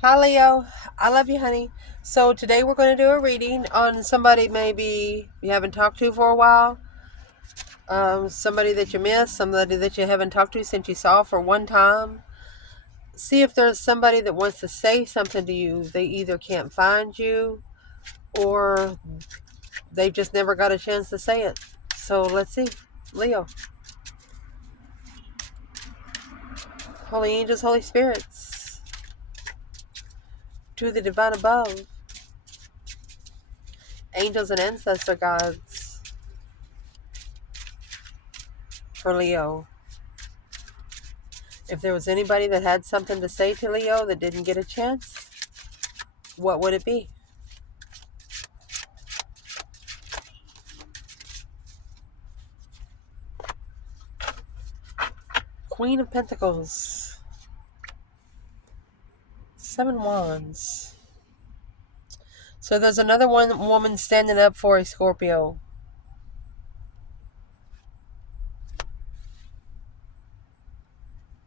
Hi Leo, I love you, honey. So today we're going to do a reading on somebody maybe you haven't talked to for a while, somebody that you miss, somebody that you haven't talked to since you saw for one time. See if there's somebody that wants to say something to you. They either can't find you or they've just never got a chance to say it. So let's see. Leo, holy angels, holy spirits, to the divine above, angels and ancestor gods for Leo. If there was anybody that had something to say to Leo that didn't get a chance, what would it be? Queen of Pentacles, Seven Wands. So there's another woman standing up for a Scorpio.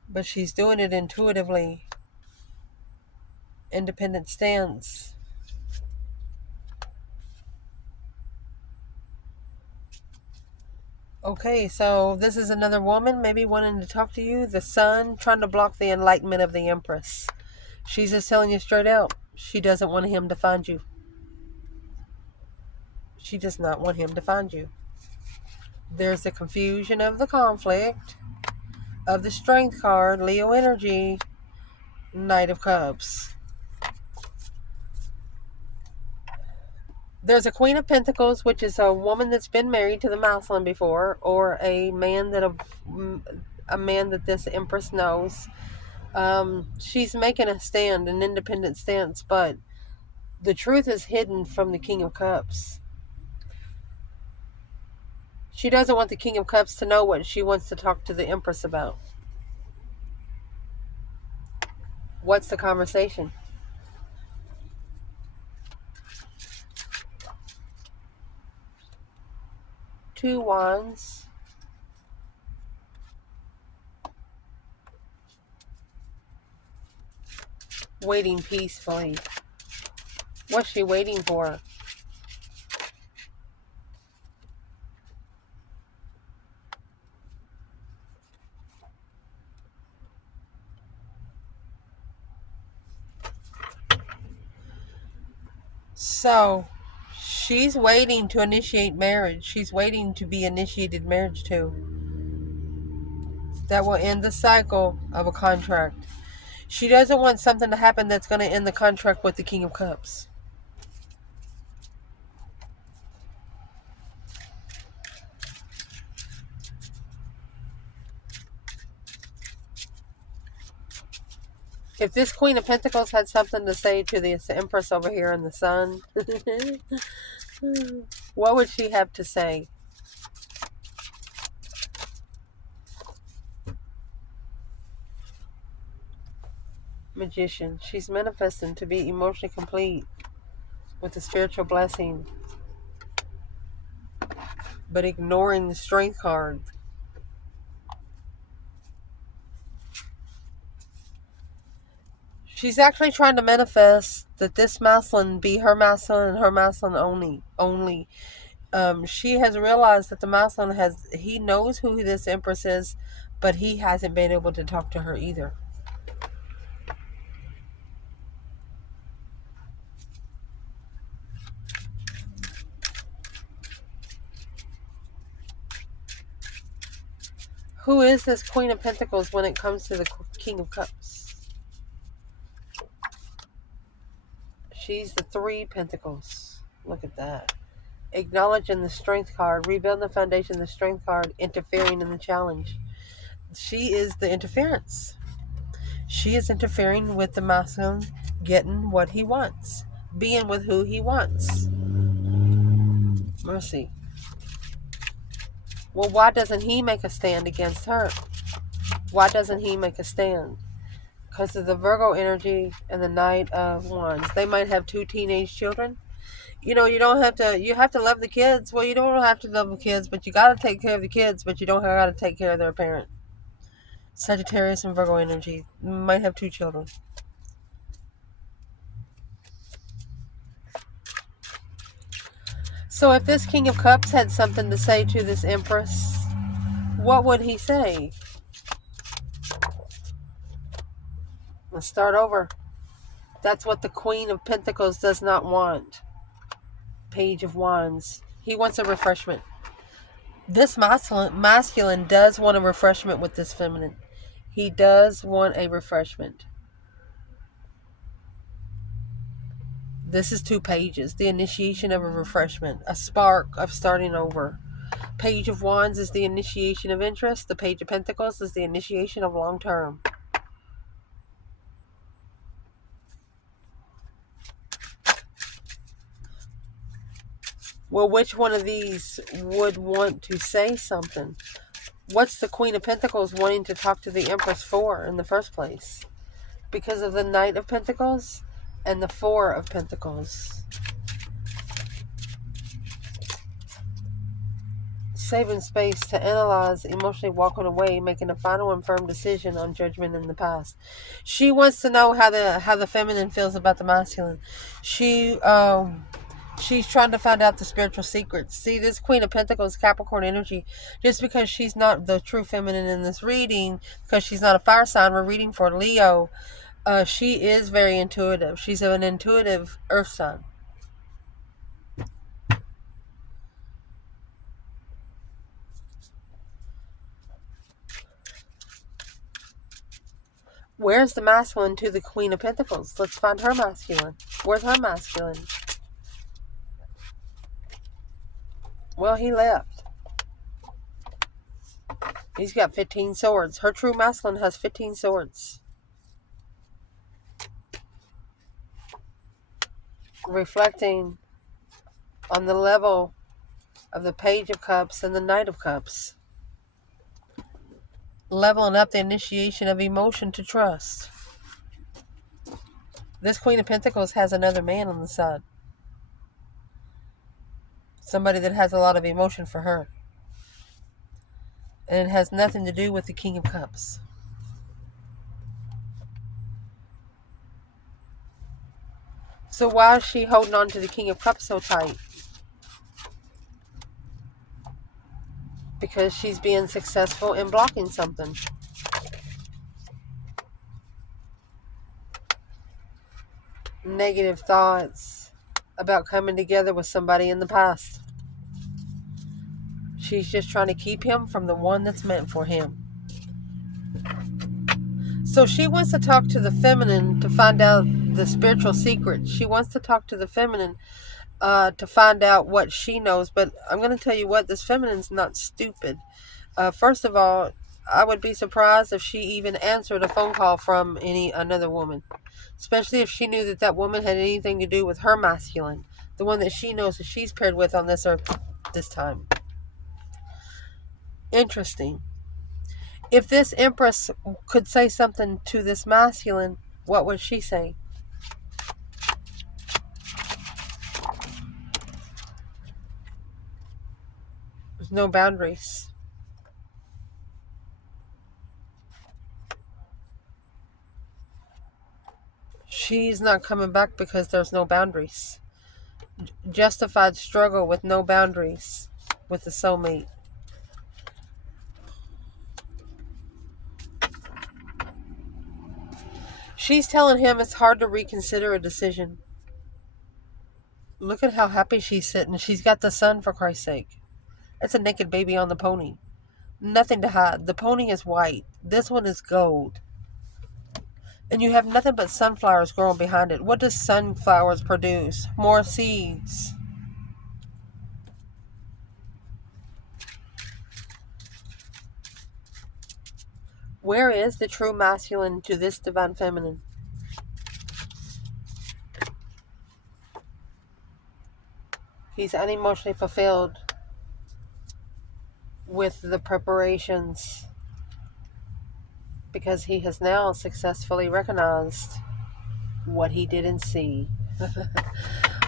But she's doing it intuitively. Independent stance. Okay, so this is another woman maybe wanting to talk to you. The Sun trying to block the enlightenment of the Empress. She's just telling you straight out. She doesn't want him to find you. She does not want him to find you. There's the confusion of the conflict of the Strength card, Leo energy, Knight of Cups. There's a Queen of Pentacles, which is a woman that's been married to the masculine before, or a man that this Empress knows. She's making a stand, an independent stance, but the truth is hidden from the King of Cups. She doesn't want the King of Cups to know what she wants to talk to the Empress about. What's the conversation? Two Wands. Waiting peacefully. What's she waiting for? So, she's waiting to initiate marriage. She's waiting to be initiated marriage to. That will end the cycle of a contract. She doesn't want something to happen that's going to end the contract with the King of Cups. If this Queen of Pentacles had something to say to the Empress over here in the Sun, what would she have to say? Magician. She's manifesting to be emotionally complete with a spiritual blessing, but ignoring the Strength card. She's actually trying to manifest that this masculine be her masculine and her masculine only. She has realized that the masculine he knows who this Empress is, but he hasn't been able to talk to her either. Who is this Queen of Pentacles when it comes to the King of Cups? She's the Three Pentacles. Look at that. Acknowledging the Strength card, rebuilding the foundation, the Strength card, interfering in the challenge. She is the interference. She is interfering with the masculine getting what he wants, being with who he wants. Mercy. Well, why doesn't he make a stand against her? Why doesn't he make a stand? Because of the Virgo energy and the Knight of Wands. They might have two teenage children. You have to love the kids. Well, you don't have to love the kids, but you got to take care of the kids, but you don't got to take care of their parent. Sagittarius and Virgo energy might have two children. So if this King of Cups had something to say to this Empress, what would he say? Let's start over. That's what the Queen of Pentacles does not want. Page of Wands. He wants a refreshment. This masculine does want a refreshment with this feminine. He does want a refreshment. This is 2 pages. The initiation of a refreshment. A spark of starting over. Page of Wands is the initiation of interest. The Page of Pentacles is the initiation of long term. Well, which one of these would want to say something? What's the Queen of Pentacles wanting to talk to the Empress for in the first place? Because of the Knight of Pentacles and the Four of Pentacles. Saving space to analyze, emotionally walking away, making a final and firm decision on judgment in the past. She wants to know how the feminine feels about the masculine. She's trying to find out the spiritual secrets. See, this Queen of Pentacles, Capricorn energy, just because she's not the true feminine in this reading, because she's not a fire sign, we're reading for Leo, she is very intuitive. She's an intuitive earth sign. Where's the masculine to the Queen of Pentacles? Let's find her masculine. Where's her masculine? Well, he left. He's got 15 swords. Her true masculine has 15 swords. Reflecting on the level of the Page of Cups and the Knight of Cups. Leveling up the initiation of emotion to trust. This Queen of Pentacles has another man on the side. Somebody that has a lot of emotion for her. And it has nothing to do with the King of Cups. So why is she holding on to the King of Cups so tight? Because she's being successful in blocking something. Negative thoughts about coming together with somebody in the past. She's just trying to keep him from the one that's meant for him. So she wants to talk to the feminine to find out the spiritual secrets. She wants to talk to the feminine to find out what she knows. But I'm going to tell you what, this feminine's not stupid. First of all, I would be surprised if she even answered a phone call from another woman. Especially if she knew that woman had anything to do with her masculine. The one that she knows that she's paired with on this earth this time. Interesting. If this Empress could say something to this masculine, what would she say? There's no boundaries. She's not coming back because there's no boundaries. Justified struggle with no boundaries with the soulmate. She's telling him it's hard to reconsider a decision. Look at how happy she's sitting. She's got the sun, for Christ's sake. It's a naked baby on the pony. Nothing to hide. The pony is white. This one is gold. And you have nothing but sunflowers growing behind it. What does sunflowers produce? More seeds. Where is the true masculine to this divine feminine? He's unemotionally fulfilled with the preparations because he has now successfully recognized what he didn't see.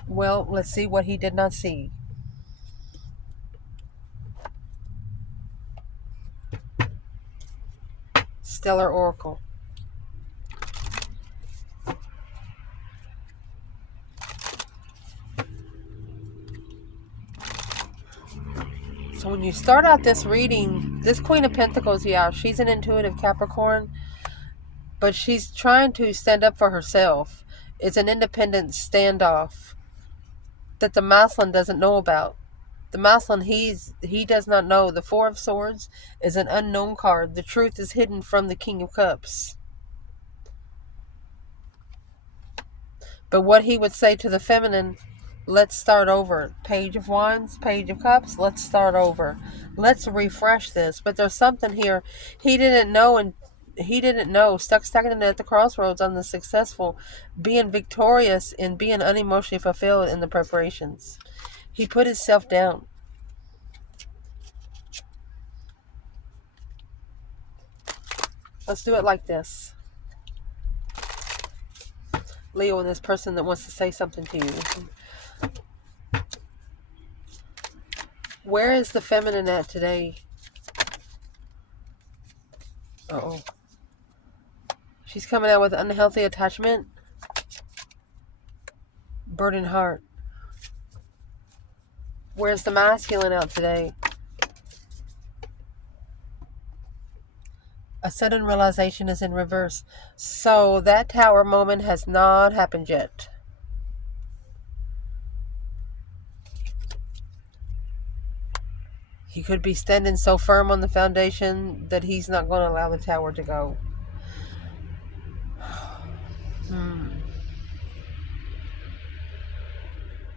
Well, let's see what he did not see. Stellar Oracle. So when you start out this reading, this Queen of Pentacles, yeah, she's an intuitive Capricorn, but she's trying to stand up for herself. It's an independent standoff that the masculine doesn't know about. The masculine, he does not know. The Four of Swords is an unknown card. The truth is hidden from the King of Cups. But what he would say to the feminine, let's start over. Page of Wands, Page of Cups, let's start over. Let's refresh this. But there's something here he didn't know, and he didn't know. Stuck stagnant at the crossroads on the successful, being victorious and being unemotionally fulfilled in the preparations. He put himself down. Let's do it like this. Leo and this person that wants to say something to you. Where is the feminine at today? Uh-oh. She's coming out with unhealthy attachment. Burdened heart. Where's the masculine out today? A sudden realization is in reverse. So that tower moment has not happened yet. He could be standing so firm on the foundation that he's not going to allow the tower to go.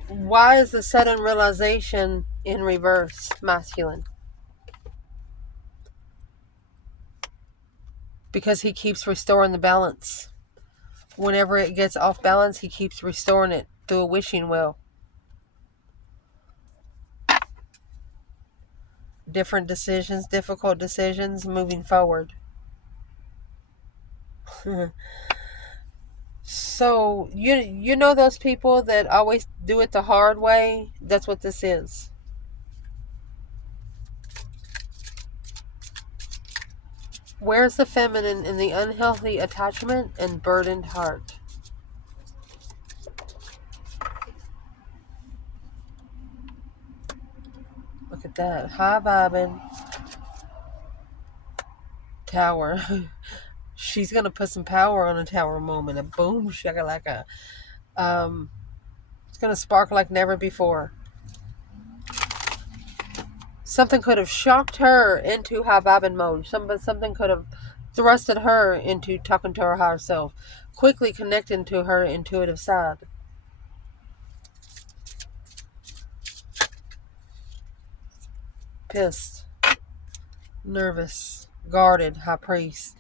Why is the sudden realization in reverse, masculine? Because he keeps restoring the balance. Whenever it gets off balance, he keeps restoring it through a wishing well. Different decisions, difficult decisions, moving forward. So, you know those people that always do it the hard way? That's what this is. Where's the feminine in the unhealthy attachment and burdened heart? Look at that. High vibing. Tower. She's going to put some power on a tower moment. A boom shakalaka. It's going to spark like never before. Something could have shocked her into high vibing mode. Something could have thrusted her into talking to her higher self. Quickly connecting to her intuitive side. Pissed. Nervous. Guarded. High priest.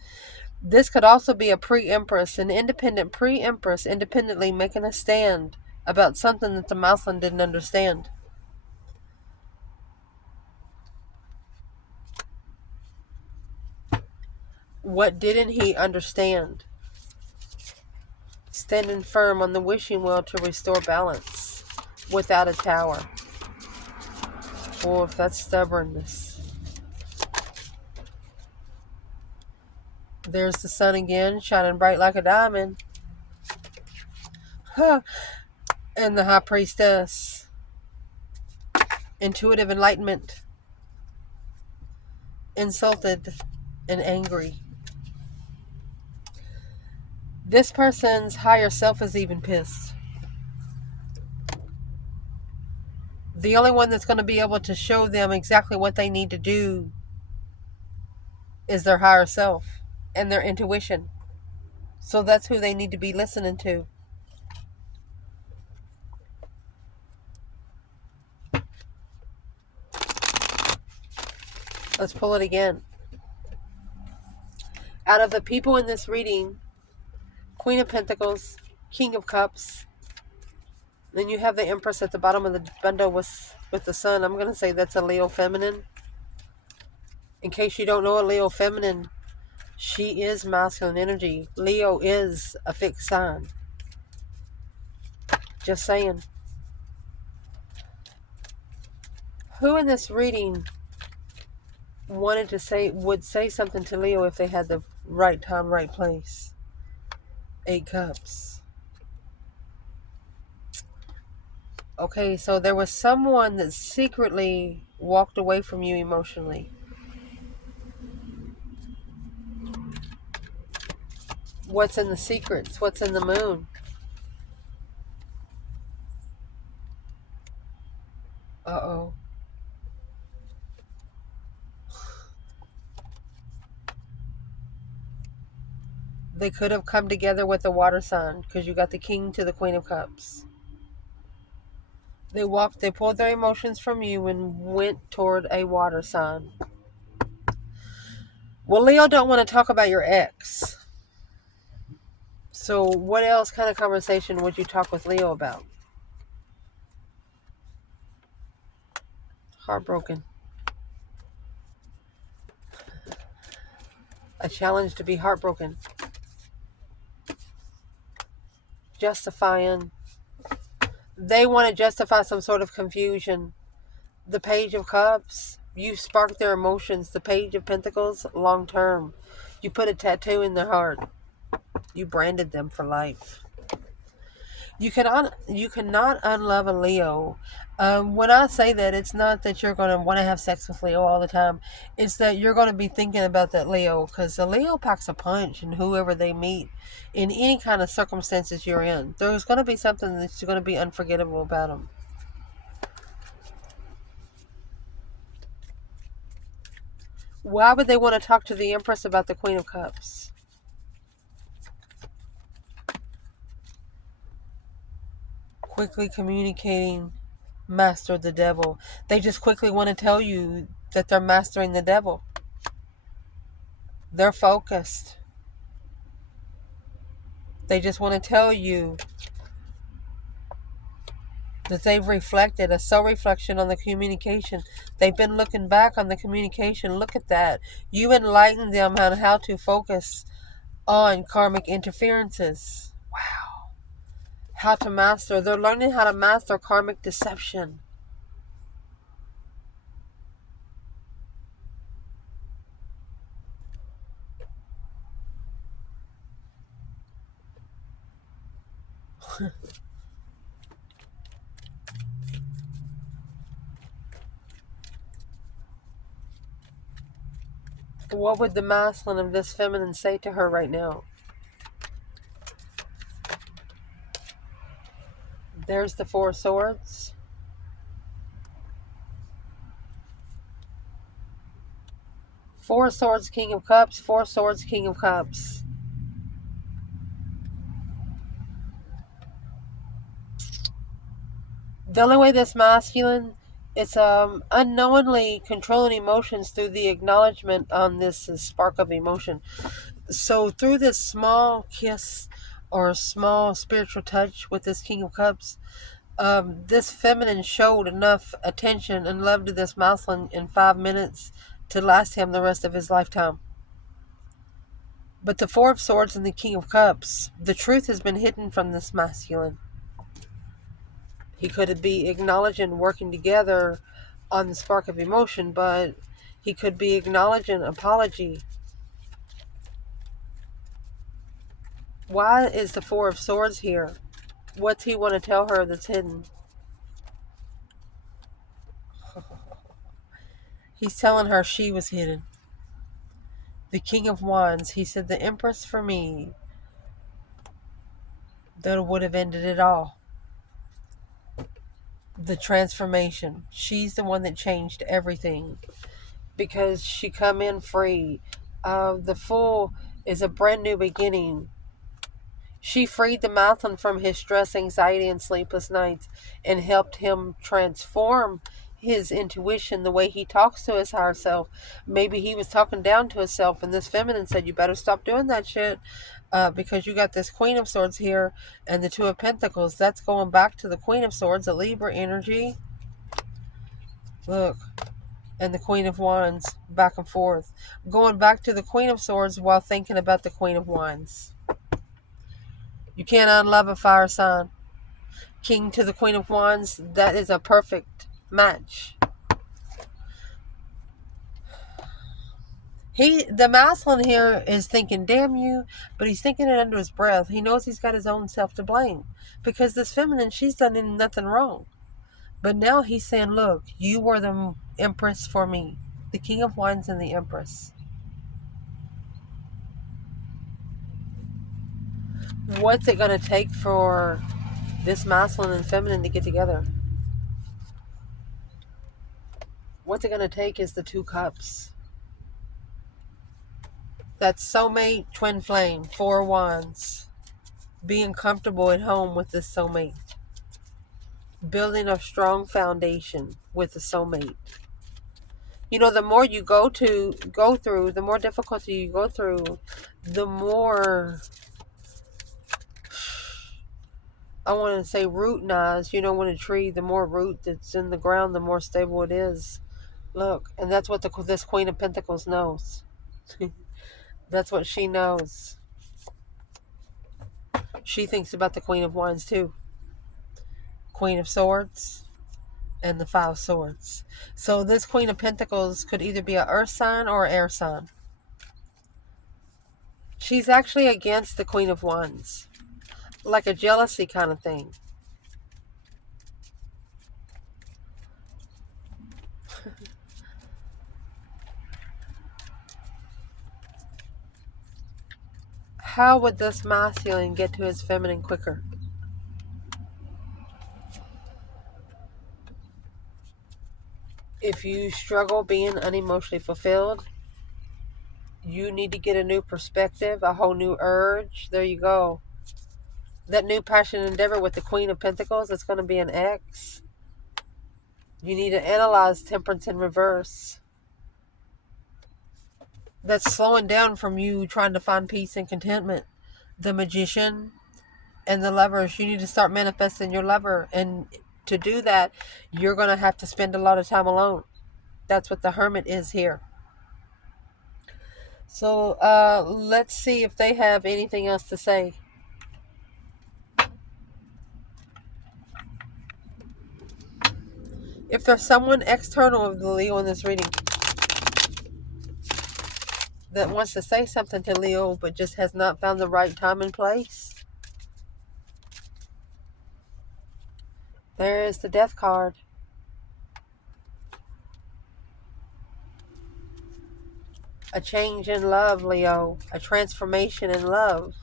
This could also be a pre-empress, an independent pre-empress, independently making a stand about something that the masculine didn't understand. What didn't he understand? Standing firm on the wishing well to restore balance without a tower. Or if that's stubbornness. There's the sun again, shining bright like a diamond. Huh. And the high priestess. Intuitive enlightenment. Insulted and angry. This person's higher self is even pissed. The only one that's going to be able to show them exactly what they need to do is their higher self and their intuition. So that's who they need to be listening to. Let's pull it again. Out of the people in this reading, Queen of Pentacles, King of Cups, then you have the Empress at the bottom of the bundle with the sun. I'm going to say that's a Leo feminine. In case you don't know a Leo feminine, she is masculine energy. Leo is a fixed sign. Just saying. Who in this reading would say something to Leo if they had the right time, right place? 8 Cups. Okay, so there was someone that secretly walked away from you emotionally. What's in the secrets? What's in the moon? Uh-oh. They could have come together with a water sign because you got the King to the Queen of Cups. They pulled their emotions from you and went toward a water sign. Well, Leo don't want to talk about your ex. So what else kind of conversation would you talk with Leo about? Heartbroken. A challenge to be heartbroken. Justifying. They want to justify some sort of confusion. The Page of Cups, you spark their emotions. The Page of Pentacles, long term. You put a tattoo in their heart. You branded them for life. You cannot unlove a Leo. When I say that, it's not that you're going to want to have sex with Leo all the time. It's that you're going to be thinking about that Leo, because the Leo packs a punch in whoever they meet in any kind of circumstances you're in. There's going to be something that's going to be unforgettable about them. Why would they want to talk to the Empress about the Queen of Cups? Quickly communicating, master the devil. They just quickly want to tell you that they're mastering the devil. They're focused. They just want to tell you that they've reflected, a soul reflection on the communication. They've been looking back on the communication. Look at that. You enlightened them on how to focus on karmic interferences. Wow. How to master. They're learning how to master karmic deception. What would the masculine of this feminine say to her right now? There's the Four of Swords. Four of Swords, King of Cups. Four of Swords, King of Cups. The only way this masculine, it's unknowingly controlling emotions through the acknowledgement on this spark of emotion. So through this small kiss or small spiritual touch with this King of Cups, this feminine showed enough attention and love to this masculine in 5 minutes to last him the rest of his lifetime. But the Four of Swords and the King of Cups, the truth has been hidden from this masculine. He could be acknowledging working together on the spark of emotion, but he could be acknowledging apology. Why is the Four of Swords here? What's he want to tell her that's hidden? He's telling her she was hidden. The King of Wands, he said, the Empress for me, that would have ended it all. The transformation. She's the one that changed everything because she come in free. The Fool is a brand new beginning. She freed the masculine from his stress, anxiety, and sleepless nights and helped him transform his intuition, the way he talks to his higher self. Maybe he was talking down to himself, and this feminine said, you better stop doing that shit because you got this Queen of Swords here and the Two of Pentacles. That's going back to the Queen of Swords, the Libra energy. Look. And the Queen of Wands, back and forth. Going back to the Queen of Swords while thinking about the Queen of Wands. You can't unlove a fire sign. King to the Queen of Wands, that is a perfect match. The masculine here is thinking, damn you, but he's thinking it under his breath. He knows he's got his own self to blame because this feminine, she's done nothing wrong. But now he's saying, look, you were the Empress for me. The King of Wands and the Empress. What's it going to take for this masculine and feminine to get together? What's it going to take is the Two Cups. That soulmate twin flame, Four Wands. Being comfortable at home with this soulmate. Building a strong foundation with the soulmate. You know, the more you go through, the more difficulty you go through, the more, I want to say root-nized. You know, when a tree, the more root that's in the ground, the more stable it is. Look, and that's what this Queen of Pentacles knows. That's what she knows. She thinks about the Queen of Wands too. Queen of Swords and the Five of Swords. So this Queen of Pentacles could either be an earth sign or an air sign. She's actually against the Queen of Wands. Like a jealousy kind of thing. How would this masculine get to his feminine quicker? If you struggle being unemotionally fulfilled, you need to get a new perspective, a whole new urge. There you go. That new passion endeavor with the Queen of Pentacles, it's going to be an X. You need to analyze Temperance in reverse. That's slowing down from you trying to find peace and contentment. The Magician and the Lovers, you need to start manifesting your lover. And to do that, you're going to have to spend a lot of time alone. That's what the Hermit is here. So let's see if they have anything else to say. If there's someone external of the Leo in this reading that wants to say something to Leo but just has not found the right time and place, there is the Death card. A change in love, Leo. A transformation in love.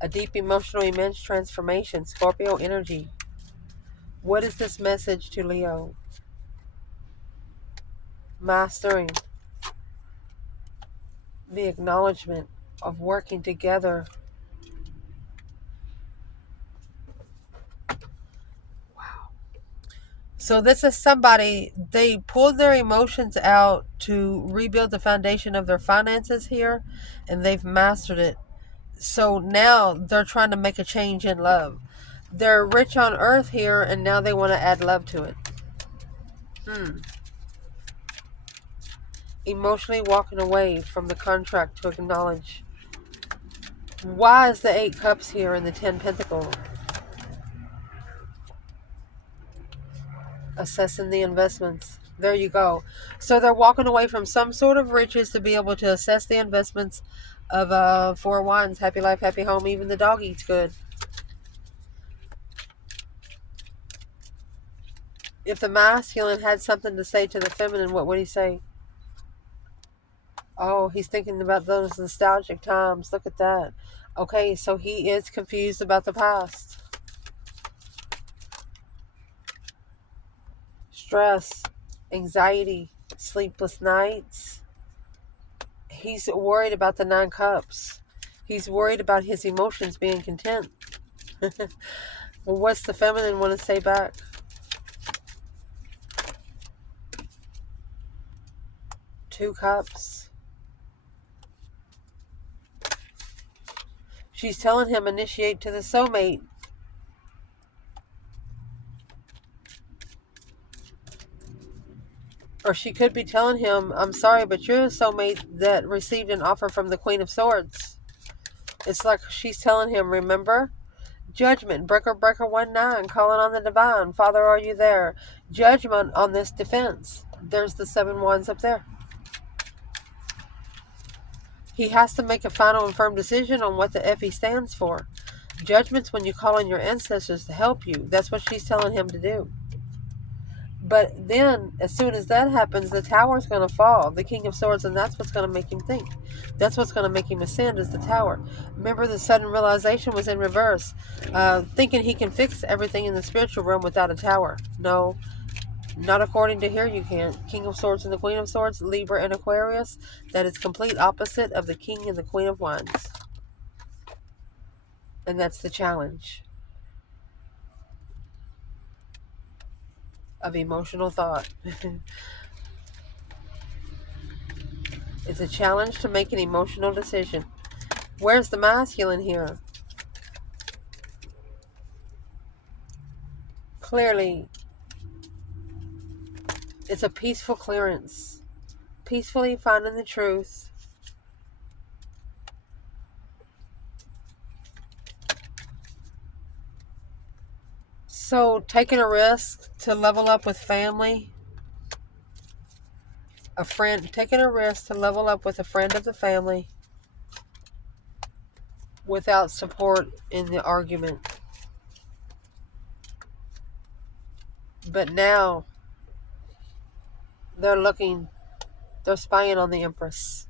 A deep emotional immense transformation. Scorpio energy. What is this message to Leo? Mastering. The acknowledgement of working together. Wow. So this is somebody, they pulled their emotions out to rebuild the foundation of their finances here, and they've mastered it. So now they're trying to make a change in love. They're rich on earth here, and now they want to add love to it. Emotionally walking away from the contract to acknowledge. Why is the 8 Cups here in the 10 Pentacles? Assessing the investments. There you go. So they're walking away from some sort of riches to be able to assess the investments of 4 Wands. Happy life, happy home. Even the dog eats good. If the masculine had something to say to the feminine, what would he say? Oh, he's thinking about those nostalgic times. Look at that. Okay, so he is confused about the past. Stress, anxiety, sleepless nights. He's worried about the 9 Cups. He's worried about his emotions being content. Well, what's the feminine want to say back? Two Cups. She's telling him initiate to the soulmate. Or she could be telling him, I'm sorry, but you're a soulmate that received an offer from the Queen of Swords. It's like she's telling him, remember? Judgment, breaker 19, calling on the divine. Father, are you there? Judgment on this defense. There's the 7 Wands up there. He has to make a final and firm decision on what the F he stands for. Judgment's when you call on your ancestors to help you. That's what she's telling him to do. But then, as soon as that happens, the tower's going to fall, the King of Swords, and that's what's going to make him think. That's what's going to make him ascend, is the tower. Remember, the sudden realization was in reverse, thinking he can fix everything in the spiritual realm without a tower. No, not according to here you can't. King of Swords and the Queen of Swords, Libra and Aquarius, that is complete opposite of the King and the Queen of Wands. And that's the challenge of emotional thought. It's a challenge to make an emotional decision. Where's the masculine here? Clearly, it's a peaceful clearance. Peacefully finding the truth. So, taking a risk to level up with family. A friend, taking a risk to level up with a friend of the family without support in the argument. But now, they're spying on the Empress.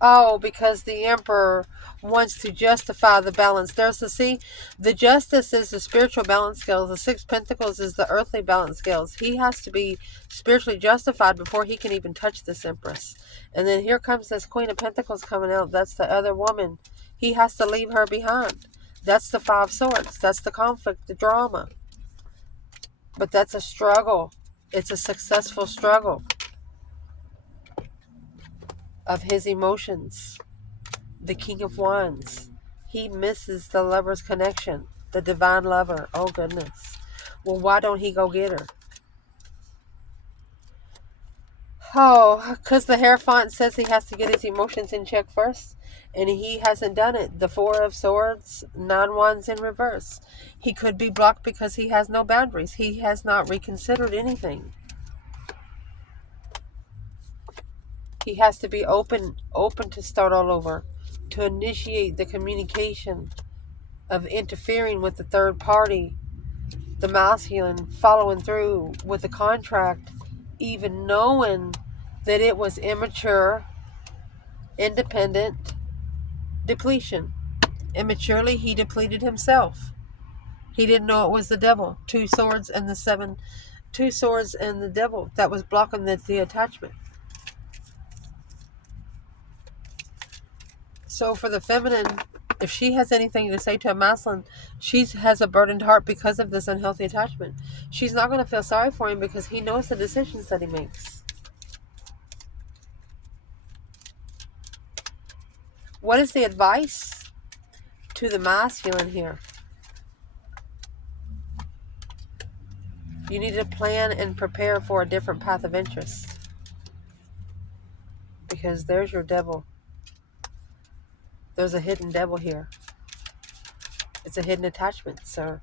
Oh, because the Emperor wants to justify the balance. The justice is the spiritual balance scales. The Six Pentacles is the earthly balance scales. He has to be spiritually justified before he can even touch this Empress. And then here comes this Queen of Pentacles coming out. That's the other woman. He has to leave her behind. That's the Five Swords. That's the conflict, the drama. But that's a struggle. It's a successful struggle of his emotions. The King of Wands. He misses the lover's connection. The divine lover. Oh, goodness. Well, why don't he go get her? Oh, because the Hierophant says he has to get his emotions in check first. And he hasn't done it. The Four of Swords, 9 Wands in reverse. He could be blocked because he has no boundaries. He has not reconsidered anything. He has to be open to start all over. To initiate the communication of interfering with the third party, the masculine, following through with the contract, even knowing that it was immature, independent depletion. Immaturely, he depleted himself. He didn't know it was the devil. 2 swords and the 7, 2 swords and the devil that was blocking the attachment. So for the feminine, if she has anything to say to a masculine, she has a burdened heart because of this unhealthy attachment. She's not going to feel sorry for him because he knows the decisions that he makes. What is the advice to the masculine here? You need to plan and prepare for a different path of interest. Because there's your devil. There's a hidden devil here. It's a hidden attachment, sir.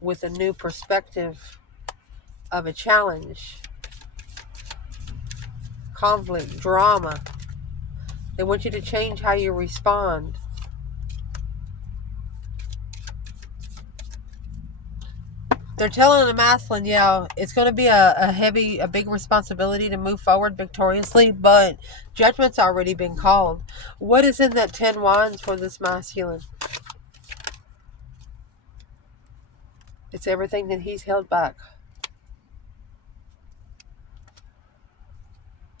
With a new perspective of a challenge, conflict, drama. They want you to change how you respond. They're telling the masculine, yeah, it's going to be a big responsibility to move forward victoriously, but judgment's already been called. What is in that 10 wands for this masculine? It's everything that he's held back.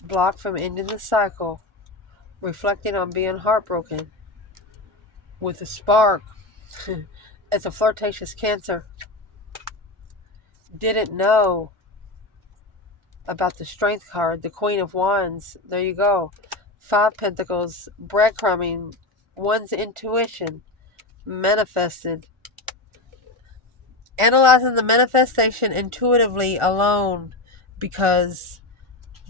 Blocked from ending the cycle. Reflecting on being heartbroken. With a spark. It's a flirtatious Cancer. Didn't know about the Strength card, the Queen of Wands. There you go. 5 Pentacles, breadcrumbing, one's intuition, manifested. Analyzing the manifestation intuitively alone, because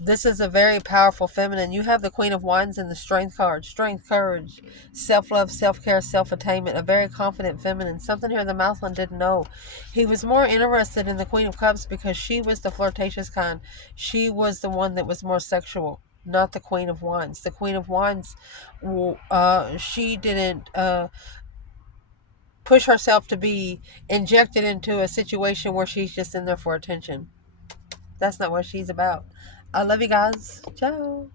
this is a very powerful feminine. You have the Queen of Wands and the Strength card. Strength, courage, self-love, self-care, self-attainment. A very confident feminine. Something here the masculine didn't know. He was more interested in the Queen of Cups because she was the flirtatious kind. She was the one that was more sexual. not the Queen of Wands. The Queen of Wands, she didn't push herself to be injected into a situation where she's just in there for attention. That's not what she's about. I love you guys. Ciao.